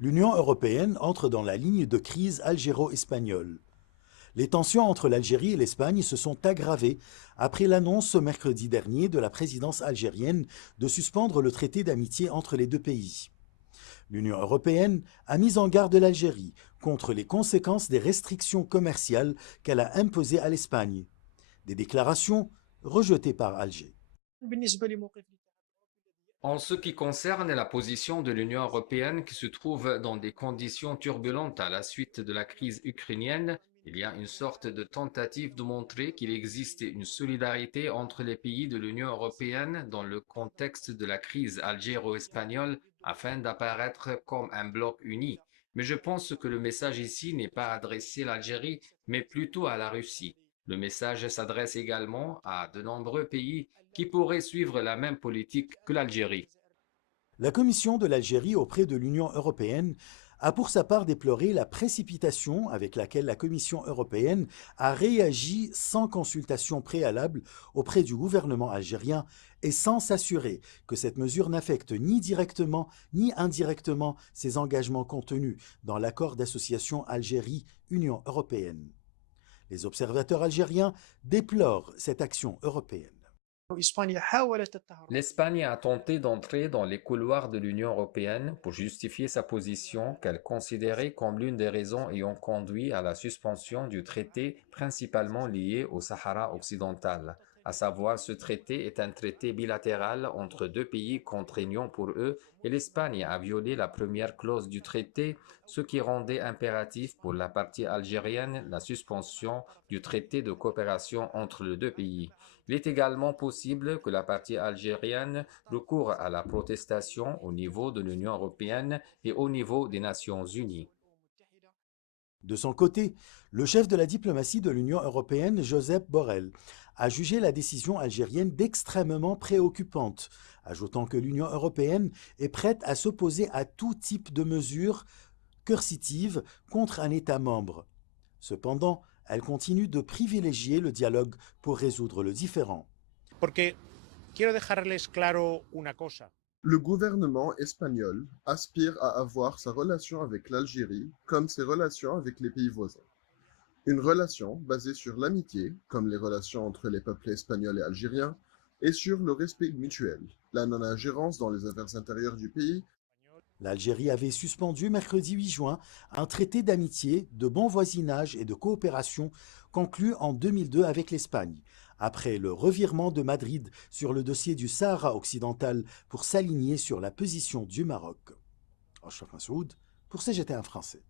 L'Union européenne entre dans la ligne de crise algéro-espagnole. Les tensions entre l'Algérie et l'Espagne se sont aggravées après l'annonce ce mercredi dernier de la présidence algérienne de suspendre le traité d'amitié entre les deux pays. L'Union européenne a mis en garde l'Algérie contre les conséquences des restrictions commerciales qu'elle a imposées à l'Espagne. Des déclarations rejetées par Alger. En ce qui concerne la position de l'Union européenne qui se trouve dans des conditions turbulentes à la suite de la crise ukrainienne, il y a une sorte de tentative de montrer qu'il existe une solidarité entre les pays de l'Union européenne dans le contexte de la crise algéro-espagnole afin d'apparaître comme un bloc uni. Mais je pense que le message ici n'est pas adressé à l'Algérie, mais plutôt à la Russie. Le message s'adresse également à de nombreux pays qui pourraient suivre la même politique que l'Algérie. La Commission de l'Algérie auprès de l'Union européenne a pour sa part déploré la précipitation avec laquelle la Commission européenne a réagi sans consultation préalable auprès du gouvernement algérien et sans s'assurer que cette mesure n'affecte ni directement ni indirectement ses engagements contenus dans l'accord d'association Algérie-Union européenne. Les observateurs algériens déplorent cette action européenne. L'Espagne a tenté d'entrer dans les couloirs de l'Union européenne pour justifier sa position qu'elle considérait comme l'une des raisons ayant conduit à la suspension du traité principalement lié au Sahara occidental. À savoir, ce traité est un traité bilatéral entre deux pays contraignants pour eux et l'Espagne a violé la première clause du traité, ce qui rendait impératif pour la partie algérienne la suspension du traité de coopération entre les deux pays. Il est également possible que la partie algérienne recourt à la protestation au niveau de l'Union européenne et au niveau des Nations unies. De son côté, le chef de la diplomatie de l'Union européenne, Josep Borrell, a jugé la décision algérienne d'extrêmement préoccupante, ajoutant que l'Union européenne est prête à s'opposer à tout type de mesures coercitives contre un État membre. Cependant, elle continue de privilégier le dialogue pour résoudre le différend. Porque quiero dejarles claro una cosa. Le gouvernement espagnol aspire à avoir sa relation avec l'Algérie comme ses relations avec les pays voisins. Une relation basée sur l'amitié, comme les relations entre les peuples espagnols et algériens, et sur le respect mutuel, la non-ingérence dans les affaires intérieures du pays. L'Algérie avait suspendu mercredi 8 juin un traité d'amitié, de bon voisinage et de coopération conclu en 2002 avec l'Espagne, après le revirement de Madrid sur le dossier du Sahara occidental pour s'aligner sur la position du Maroc. Ashraf Massoud pour CGT1 français.